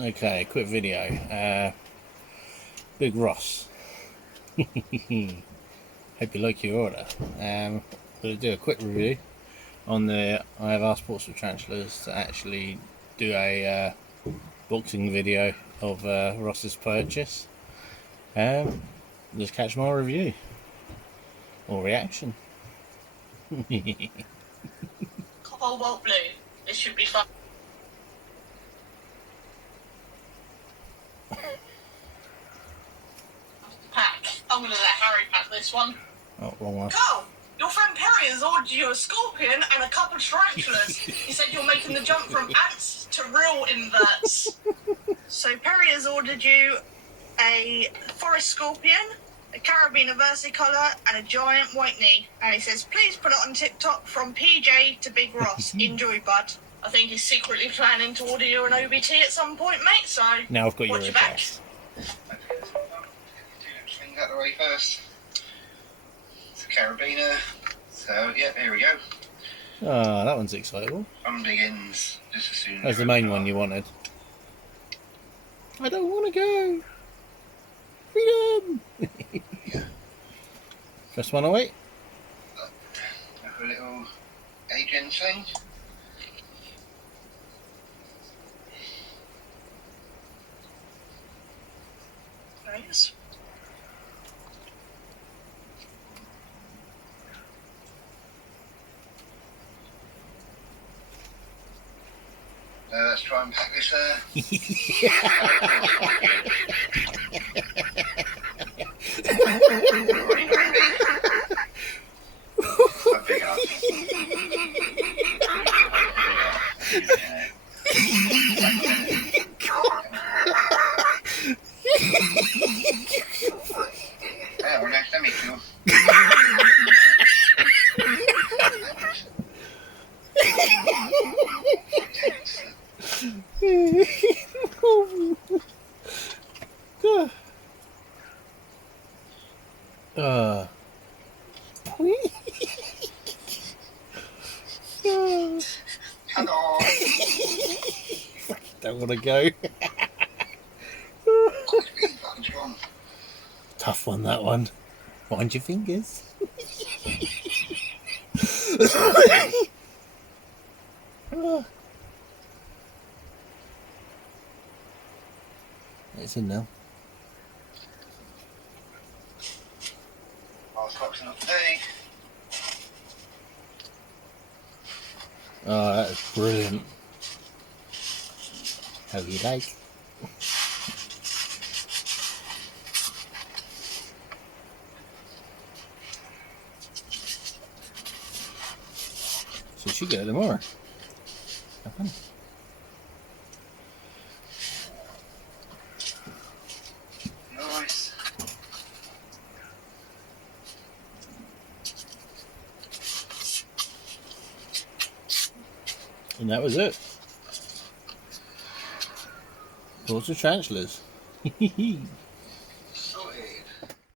Okay, quick video. BigRoss. Hope you like your order. I'm going to do a quick review on the. I have asked Portsmouth Tarantulas to actually do a boxing video of Ross's purchase. Just catch my review or reaction. Cobalt blue. This should be fun. Pack. I'm gonna let Harry pack this one. Oh, wrong one. Carl, your friend Perry has ordered you a scorpion and a couple of tarantulas. He said you're making the jump from ants to real inverts. So Perry has ordered you a forest scorpion, a carabiner versicolor, and a giant white knee. And he says, please put it on TikTok from PJ to BigRoss. Enjoy, bud. I think he's secretly planning to order you an OBT at some point, mate, so Now I've got your watch your back. address. Things out the way first. It's a carabiner. So, yeah, here we go. Ah, that one's excitable. Fun begins just as soon as That's the main one you wanted. I don't want to go. Freedom! Just want to wait. Go for a little agent change. Nice. Let's try and pack this a big up. Yeah, well, let me feel. Hello. Don't want to go. Tough one, that one. Mind your fingers. It's in now. Last boxing of the day. Oh, that is brilliant. How you like? So she get it tomorrow. How funny. Nice. And that was it. Portsmouth Tarantulas.